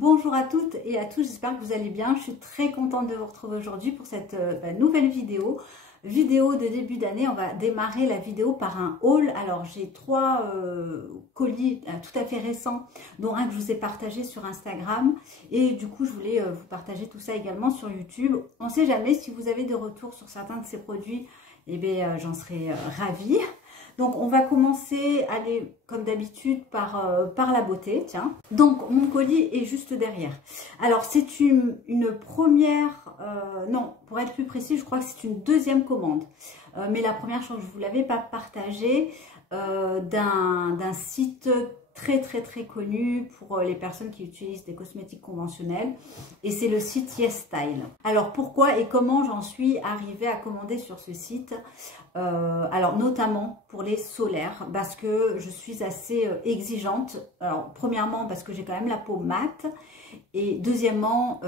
Bonjour à toutes et à tous, j'espère que vous allez bien. Je suis très contente de vous retrouver aujourd'hui pour cette nouvelle vidéo. Vidéo de début d'année, on va démarrer la vidéo par un haul. Alors j'ai trois colis tout à fait récents, dont un que je vous ai partagé sur Instagram. Et du coup, je voulais vous partager tout ça également sur YouTube. On ne sait jamais si vous avez des retours sur certains de ces produits, eh bien j'en serais ravie. Donc on va commencer, aller comme d'habitude par la beauté, tiens. Donc mon colis est juste derrière. Alors c'est une première, non, pour être plus précis, je crois que c'est une deuxième commande. Mais la première, je ne vous l'avais pas partagée, d'un site très connu pour les personnes qui utilisent des cosmétiques conventionnels, et c'est le site YesStyle. Alors pourquoi et comment j'en suis arrivée à commander sur ce site? Alors notamment pour les solaires, parce que je suis assez exigeante. Alors premièrement parce que j'ai quand même la peau mate, et deuxièmement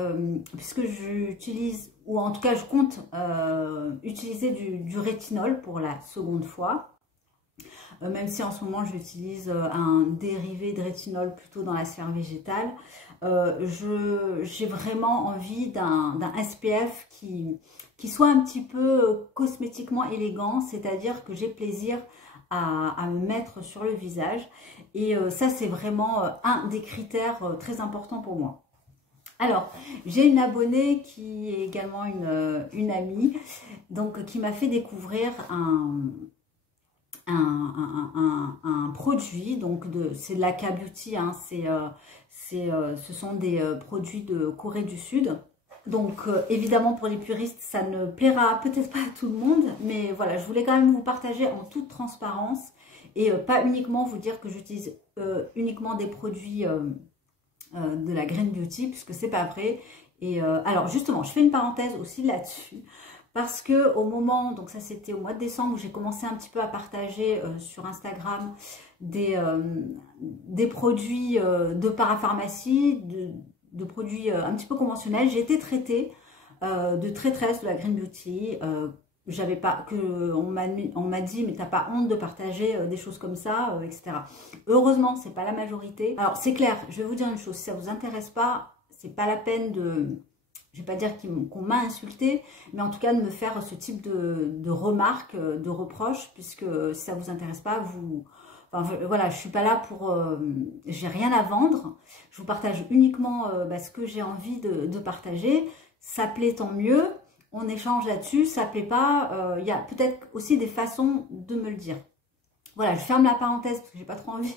puisque j'utilise, ou en tout cas je compte utiliser du rétinol pour la seconde fois. Même si en ce moment j'utilise un dérivé de rétinol plutôt dans la sphère végétale, j'ai vraiment envie d'un SPF qui soit un petit peu cosmétiquement élégant, c'est-à-dire que j'ai plaisir à me mettre sur le visage. Et ça, c'est vraiment un des critères très importants pour moi. Alors, j'ai une abonnée qui est également une amie, donc qui m'a fait découvrir un produit, donc c'est de la K-Beauty, hein, ce sont des produits de Corée du Sud. Donc évidemment pour les puristes ça ne plaira peut-être pas à tout le monde, mais voilà, je voulais quand même vous partager en toute transparence et pas uniquement vous dire que j'utilise uniquement des produits de la Green Beauty, puisque c'est pas vrai. Et alors justement, je fais une parenthèse aussi là-dessus, parce que au moment, donc ça c'était au mois de décembre, où j'ai commencé un petit peu à partager sur Instagram des produits de parapharmacie, de produits un petit peu conventionnels. J'ai été traitée de traîtresse de la Green Beauty. J'avais pas, on m'a dit mais t'as pas honte de partager des choses comme ça, etc. Heureusement c'est pas la majorité. Alors c'est clair, je vais vous dire une chose, si ça vous intéresse pas, c'est pas la peine de, je vais pas dire qu'on m'a insulté, mais en tout cas de me faire ce type de remarques, de reproches, puisque si ça vous intéresse pas, enfin, voilà, je suis pas là pour, j'ai rien à vendre. Je vous partage uniquement ce que j'ai envie de partager. Ça plaît, tant mieux. On échange là-dessus. Ça plaît pas, il y a peut-être aussi des façons de me le dire. Voilà, je ferme la parenthèse parce que j'ai pas trop envie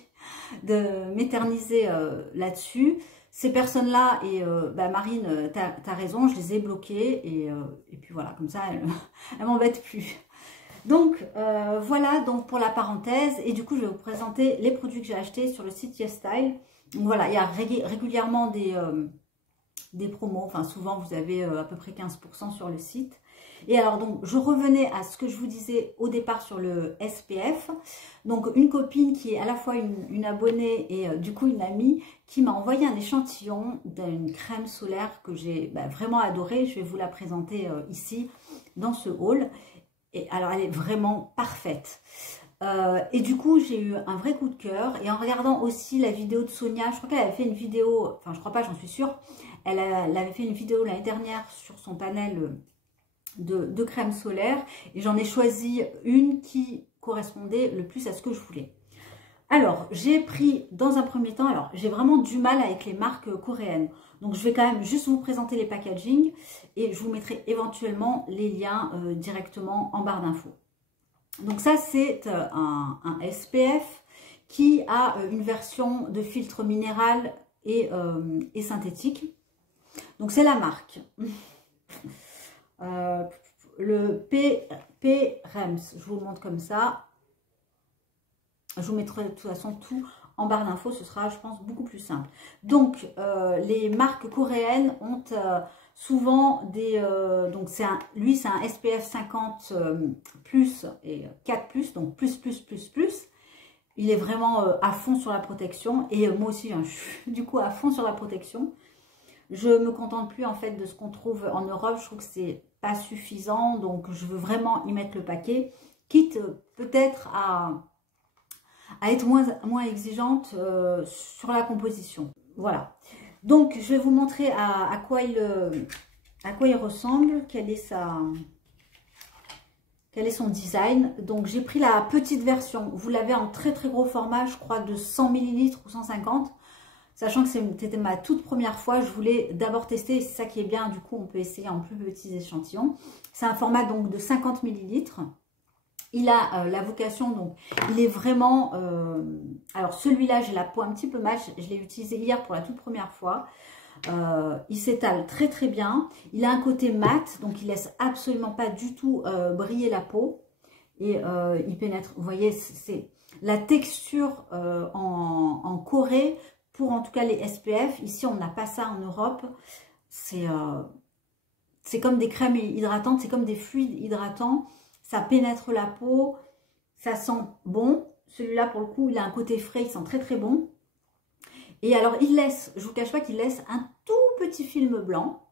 de m'éterniser là-dessus. Ces personnes-là, et Marine, t'as raison, je les ai bloquées, et puis voilà, comme ça, elles m'embêtent plus. Donc voilà donc pour la parenthèse, et du coup je vais vous présenter les produits que j'ai achetés sur le site YesStyle. Donc voilà, il y a régulièrement des promos, enfin souvent vous avez à peu près 15% sur le site. Et alors donc je revenais à ce que je vous disais au départ sur le SPF. Donc une copine qui est à la fois une abonnée et du coup une amie, qui m'a envoyé un échantillon d'une crème solaire que j'ai vraiment adorée. Je vais vous la présenter ici dans ce haul. Et alors elle est vraiment parfaite. Et du coup j'ai eu un vrai coup de cœur, et en regardant aussi la vidéo de Sonia, je crois qu'elle avait fait une vidéo, enfin je crois pas, j'en suis sûre, elle avait fait une vidéo l'année dernière sur son panel de crème solaire, et j'en ai choisi une qui correspondait le plus à ce que je voulais. Alors j'ai pris dans un premier temps, alors j'ai vraiment du mal avec les marques coréennes, donc je vais quand même juste vous présenter les packaging, et je vous mettrai éventuellement les liens directement en barre d'infos. Donc ça c'est un SPF qui a une version de filtre minéral et synthétique. Donc c'est la marque le P-Rems, je vous le montre comme ça. Je vous mettrai de toute façon tout en barre d'infos, ce sera je pense beaucoup plus simple. Donc les marques coréennes ont souvent des, donc lui c'est un SPF 50 plus et 4 plus, donc plus. Il est vraiment à fond sur la protection, et moi aussi je suis du coup à fond sur la protection. Je me contente plus en fait de ce qu'on trouve en Europe, je trouve que c'est pas suffisant, donc je veux vraiment y mettre le paquet, quitte peut-être à être moins exigeante sur la composition. Voilà. Donc, je vais vous montrer à quoi il ressemble, quel est son design. Donc, j'ai pris la petite version. Vous l'avez en très très gros format, je crois de 100 ml ou 150. Sachant que c'était ma toute première fois, je voulais d'abord tester. C'est ça qui est bien, du coup, on peut essayer en plus petits échantillons. C'est un format donc de 50 ml. Il a la vocation, donc il est vraiment... alors celui-là, j'ai la peau un petit peu mate. Je l'ai utilisé hier pour la toute première fois. Il s'étale très très bien. Il a un côté mat, donc il laisse absolument pas du tout briller la peau. Et il pénètre, vous voyez, c'est la texture en Corée, pour en tout cas les SPF. Ici, on n'a pas ça en Europe. C'est comme des crèmes hydratantes, c'est comme des fluides hydratants. Ça pénètre la peau, ça sent bon. Celui-là, pour le coup, il a un côté frais, il sent très très bon. Et alors, il laisse, je ne vous cache pas qu'il laisse un tout petit film blanc.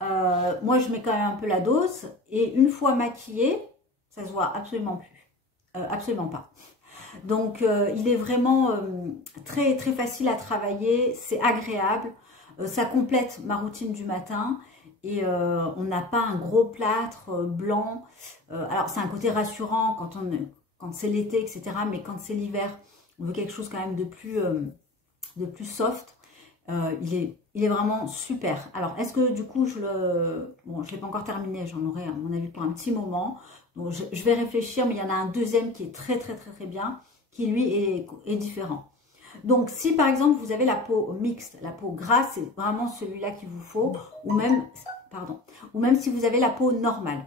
Moi, je mets quand même un peu la dose. Et une fois maquillé, ça se voit absolument plus. Absolument pas. Donc, il est vraiment très, très facile à travailler. C'est agréable. Ça complète ma routine du matin. Et on n'a pas un gros plâtre blanc. Alors, c'est un côté rassurant quand c'est l'été, etc. Mais quand c'est l'hiver, on veut quelque chose quand même de plus soft. Il est vraiment super. Alors, est-ce que du coup, bon, je l'ai pas encore terminé, j'en aurai à mon avis pour un petit moment. Donc, je vais réfléchir, mais il y en a un deuxième qui est très, très, très, très bien, qui lui est différent. Donc, si par exemple, vous avez la peau mixte, la peau grasse, c'est vraiment celui-là qu'il vous faut, ou même si vous avez la peau normale.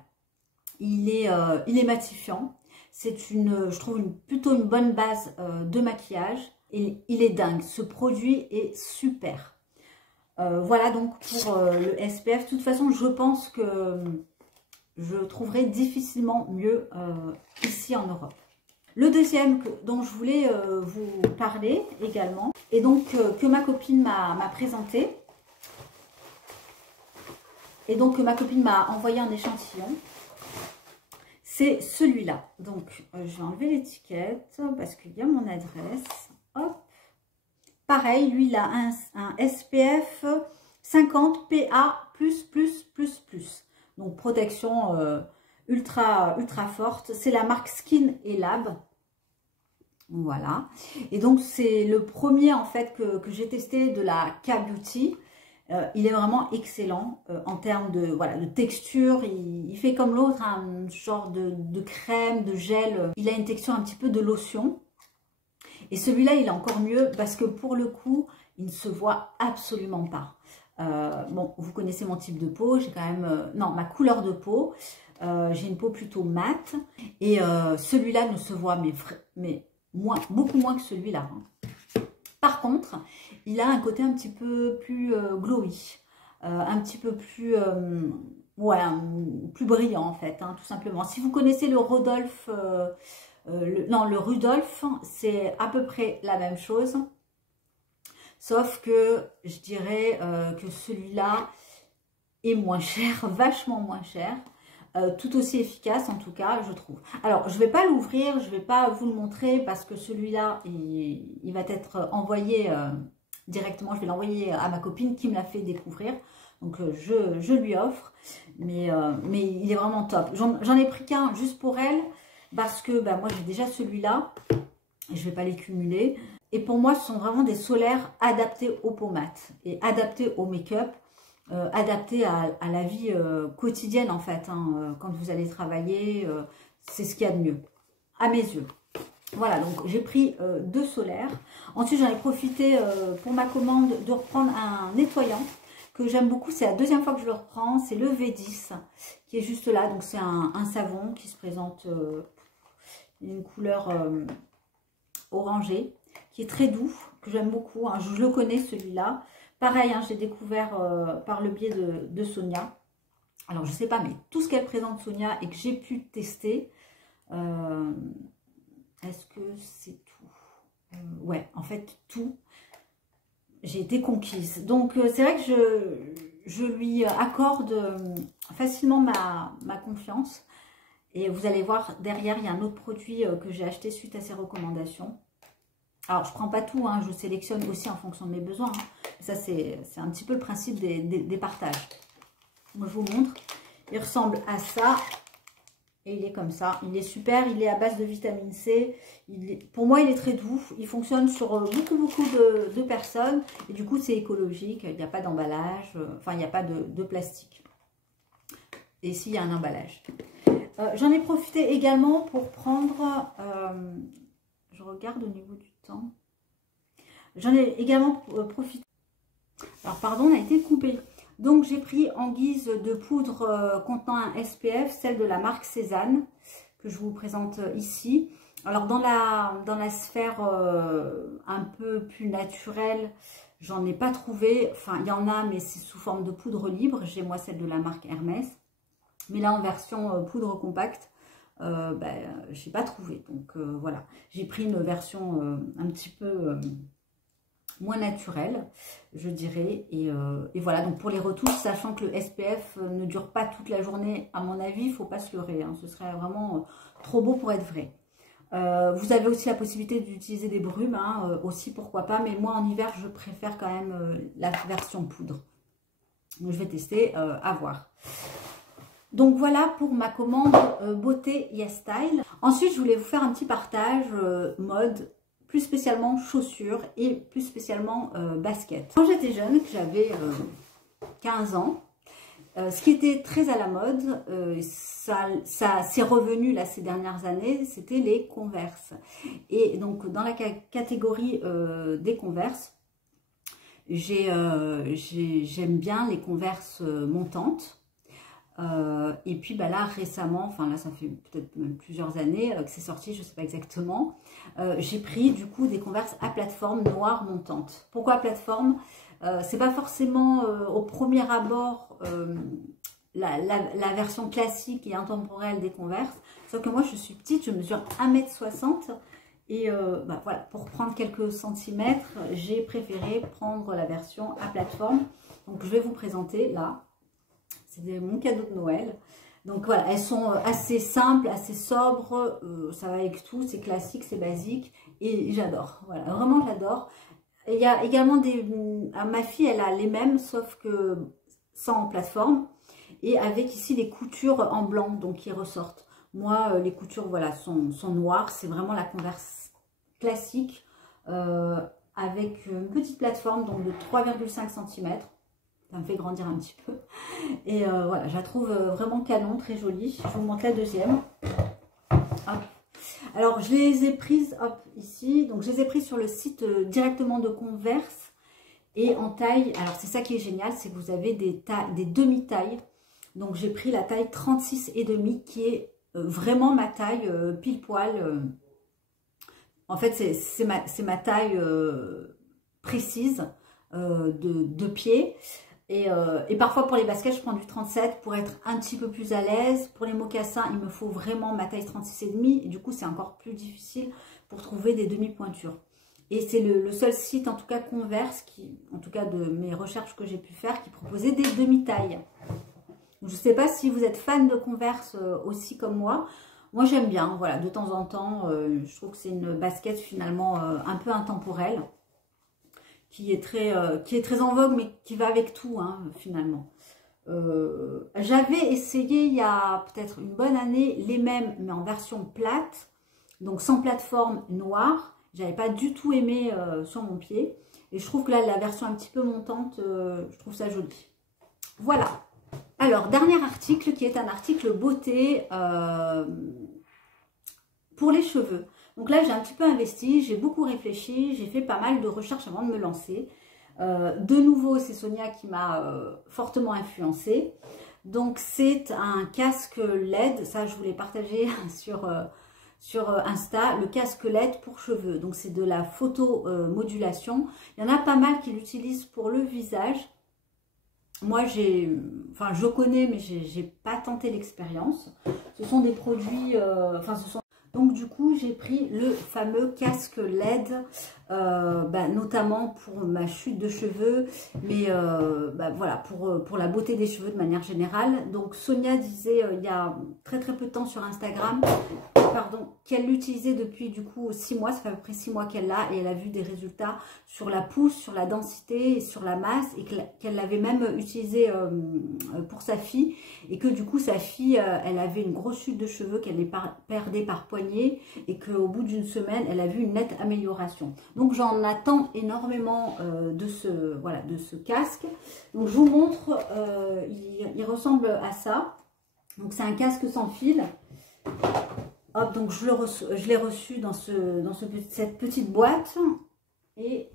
Il est matifiant. C'est je trouve plutôt une bonne base de maquillage. Et il est dingue. Ce produit est super. Voilà donc pour le SPF. De toute façon, je pense que je trouverai difficilement mieux ici en Europe. Le deuxième dont je voulais vous parler également, et donc que ma copine m'a présenté, et donc que ma copine m'a envoyé un échantillon, c'est celui-là. Donc, je vais enlever l'étiquette parce qu'il y a mon adresse. Hop. Pareil, lui, il a un SPF 50 PA++++. Donc, protection ultra forte. C'est la marque Skin et Lab. Voilà. Et donc, c'est le premier, en fait, que j'ai testé de la K-Beauty. Il est vraiment excellent en termes de texture. Il fait comme l'autre, un genre de crème, de gel. Il a une texture un petit peu de lotion. Et celui-là, il est encore mieux parce que pour le coup, il ne se voit absolument pas. Bon, vous connaissez mon type de peau. J'ai quand même... non, ma couleur de peau. J'ai une peau plutôt mate. Et celui-là ne se voit mais beaucoup moins que celui-là. Hein. Par contre, il a un côté un petit peu plus glowy. Un petit peu plus... plus brillant en fait, hein, tout simplement. Si vous connaissez le Rodolphe... le Rudolph, c'est à peu près la même chose. Sauf que je dirais que celui-là est moins cher, vachement moins cher. Tout aussi efficace en tout cas, je trouve. Alors, je ne vais pas l'ouvrir, je ne vais pas vous le montrer parce que celui-là, il va être envoyé directement. Je vais l'envoyer à ma copine qui me l'a fait découvrir. Donc, je lui offre. Mais il est vraiment top. J'en ai pris qu'un juste pour elle. Parce que moi j'ai déjà celui-là, et je ne vais pas les cumuler. Et pour moi, ce sont vraiment des solaires adaptés aux peaux mates et adaptés au make-up, adaptés à la vie quotidienne en fait. Hein, quand vous allez travailler, c'est ce qu'il y a de mieux, à mes yeux. Voilà, donc j'ai pris 2 solaires. Ensuite, j'en ai profité pour ma commande de reprendre un nettoyant que j'aime beaucoup. C'est la deuxième fois que je le reprends. C'est le V10 qui est juste là. Donc c'est un savon qui se présente... une couleur orangée, qui est très doux, que j'aime beaucoup. Hein. Je le connais celui-là. Pareil, hein, je l'ai découvert par le biais de Sonia. Alors, je ne sais pas, mais tout ce qu'elle présente, Sonia, et que j'ai pu tester, est-ce que c'est tout? Ouais, en fait, tout. J'ai été conquise. Donc, c'est vrai que je lui accorde facilement ma confiance. Et vous allez voir, derrière, il y a un autre produit que j'ai acheté suite à ces recommandations. Alors, je ne prends pas tout, hein, je sélectionne aussi en fonction de mes besoins. Hein. Ça, c'est un petit peu le principe des partages. Moi, je vous montre. Il ressemble à ça. Et il est comme ça. Il est super. Il est à base de vitamine C. Pour moi, il est très doux. Il fonctionne sur beaucoup de personnes. Et du coup, c'est écologique. Il n'y a pas d'emballage. Enfin, il n'y a pas de plastique. Et ici, il y a un emballage. J'en ai profité également pour prendre... je regarde au niveau du temps. J'en ai également profité. Alors, pardon, on a été coupé. Donc, j'ai pris en guise de poudre contenant un SPF, celle de la marque Cézanne, que je vous présente ici. Alors, dans la sphère un peu plus naturelle, j'en ai pas trouvé. Enfin, il y en a, mais c'est sous forme de poudre libre. J'ai moi celle de la marque Hermès. Mais là, en version poudre compacte, je n'ai pas trouvé. Donc, voilà. J'ai pris une version un petit peu... moins naturel, je dirais. Et voilà, donc pour les retouches, sachant que le SPF ne dure pas toute la journée, à mon avis, il ne faut pas se leurrer. Hein, ce serait vraiment trop beau pour être vrai. Vous avez aussi la possibilité d'utiliser des brumes, hein, aussi, pourquoi pas. Mais moi, en hiver, je préfère quand même la version poudre. Donc, je vais tester, à voir. Donc, voilà pour ma commande beauté YesStyle. Ensuite, je voulais vous faire un petit partage mode, plus spécialement chaussures et plus spécialement baskets. Quand j'étais jeune, que j'avais 15 ans, ce qui était très à la mode, ça s'est revenu là ces dernières années, c'était les Converse. Et donc dans la catégorie des Converse, j'aime bien les Converse montantes. Et puis là récemment, enfin là ça fait peut-être même plusieurs années que c'est sorti, je ne sais pas exactement, j'ai pris du coup des Converse à plateforme noire montante. Pourquoi plateforme? C'est pas forcément au premier abord la version classique et intemporelle des Converse, sauf que moi je suis petite, je mesure 1,60 m et voilà, pour prendre quelques centimètres, j'ai préféré prendre la version à plateforme. Donc je vais vous présenter là. C'est mon cadeau de Noël. Donc voilà, elles sont assez simples, assez sobres. Ça va avec tout, c'est classique, c'est basique. Et j'adore. Voilà, vraiment j'adore. Il y a également ma fille, elle a les mêmes, sauf que sans plateforme. Et avec ici les coutures en blanc, donc qui ressortent. Moi, les coutures, voilà, sont noires. C'est vraiment la Converse classique. Avec une petite plateforme, donc de 3,5 cm. Ça me fait grandir un petit peu. Et voilà, je la trouve vraiment canon, très jolie. Je vous montre la deuxième. Hop. Alors, je les ai prises, hop, ici. Donc, je les ai prises sur le site directement de Converse. Et en taille, alors c'est ça qui est génial, c'est que vous avez des demi-tailles. Donc, j'ai pris la taille 36,5 qui est vraiment ma taille pile poil. En fait, c'est ma taille précise de pied. Et parfois pour les baskets, je prends du 37 pour être un petit peu plus à l'aise. Pour les mocassins, il me faut vraiment ma taille 36,5. Et du coup, c'est encore plus difficile pour trouver des demi-pointures. Et c'est le seul site, en tout cas Converse, en tout cas de mes recherches que j'ai pu faire, qui proposait des demi-tailles. Je ne sais pas si vous êtes fan de Converse aussi comme moi. Moi, j'aime bien. Voilà, de temps en temps, je trouve que c'est une basket finalement un peu intemporelle. Qui est très en vogue, mais qui va avec tout, hein, finalement. J'avais essayé il y a peut-être une bonne année les mêmes, mais en version plate, donc sans plateforme noire. J'avais pas du tout aimé sur mon pied. Et je trouve que là, la version un petit peu montante, je trouve ça joli. Voilà. Alors, dernier article qui est un article beauté pour les cheveux. Donc là, j'ai un petit peu investi, j'ai beaucoup réfléchi, j'ai fait pas mal de recherches avant de me lancer. De nouveau, c'est Sonia qui m'a fortement influencée. Donc, c'est un casque LED, ça je voulais partager sur Insta, le casque LED pour cheveux. Donc, c'est de la photomodulation. Il y en a pas mal qui l'utilisent pour le visage. Moi, je connais, mais j'ai pas tenté l'expérience. Ce sont des produits, Donc du coup, j'ai pris le fameux casque LED, notamment pour ma chute de cheveux, mais voilà, pour la beauté des cheveux de manière générale. Donc Sonia disait il y a très peu de temps sur Instagram, qu'elle l'utilisait depuis du coup 6 mois, ça fait à peu près 6 mois qu'elle l'a, et elle a vu des résultats sur la pousse, sur la densité, sur la masse, et qu'elle l'avait même utilisé pour sa fille, et que du coup sa fille, elle avait une grosse chute de cheveux qu'elle perdait par poignée, et qu'au bout d'une semaine, elle a vu une nette amélioration. Donc j'en attends énormément de ce casque. Donc je vous montre, il ressemble à ça. Donc c'est un casque sans fil. Hop, donc je l'ai reçu dans cette petite boîte, et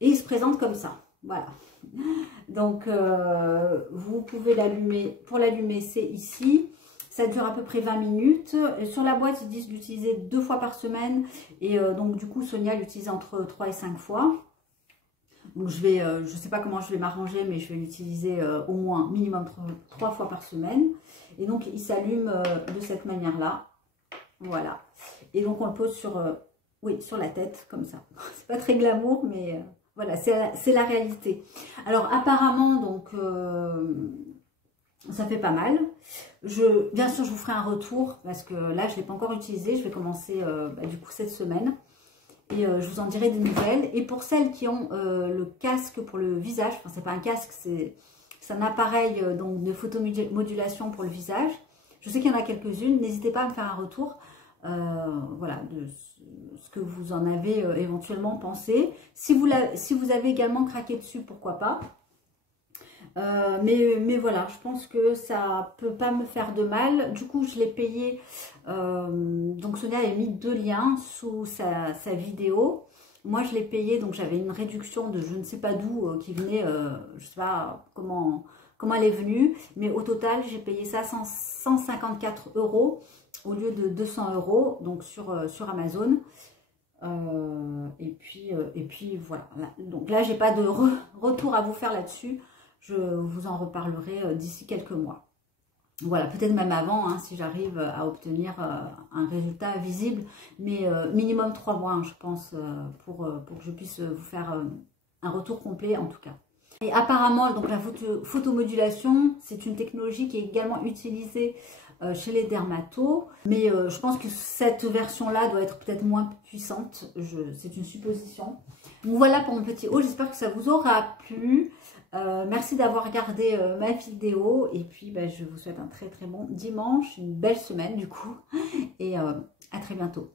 il se présente comme ça. Voilà. Donc vous pouvez l'allumer. Pour l'allumer, c'est ici. Ça dure à peu près 20 minutes. Et sur la boîte, ils disent d'utiliser 2 fois par semaine. Et donc du coup, Sonia l'utilise entre 3 et 5 fois. Donc je ne sais pas comment je vais m'arranger, mais je vais l'utiliser au moins minimum 3 fois par semaine. Et donc il s'allume de cette manière-là. Voilà. Et donc on le pose sur la tête, comme ça. C'est pas très glamour, mais voilà, c'est la réalité. Alors apparemment, donc ça fait pas mal. Bien sûr, je vous ferai un retour, parce que là, je ne l'ai pas encore utilisé. Je vais commencer du coup cette semaine. Et je vous en dirai des nouvelles. Et pour celles qui ont le casque pour le visage, enfin c'est pas un casque, c'est un appareil donc de photomodulation pour le visage. Je sais qu'il y en a quelques-unes. N'hésitez pas à me faire un retour, voilà, de ce que vous en avez éventuellement pensé. Si vous avez également craqué dessus, pourquoi pas. Mais voilà, je pense que ça peut pas me faire de mal. Du coup, je l'ai payé. Donc Sonia a mis 2 liens sous sa vidéo. Moi, je l'ai payé, donc j'avais une réduction de je ne sais pas d'où qui venait. Je ne sais pas comment elle est venue. Mais au total, j'ai payé ça 154 € au lieu de 200 €, donc sur Amazon. Et puis voilà. Donc là, j'ai pas de retour à vous faire là-dessus. Je vous en reparlerai d'ici quelques mois. Voilà, peut-être même avant, hein, si j'arrive à obtenir un résultat visible. Mais minimum 3 mois, hein, je pense, pour que je puisse vous faire un retour complet en tout cas. Et apparemment, donc la photomodulation, c'est une technologie qui est également utilisée chez les dermatos. Mais je pense que cette version-là doit être peut-être moins puissante. C'est une supposition. Donc voilà pour mon petit haul. J'espère que ça vous aura plu. Merci d'avoir regardé ma vidéo. Et puis, je vous souhaite un très bon dimanche, une belle semaine du coup. Et à très bientôt.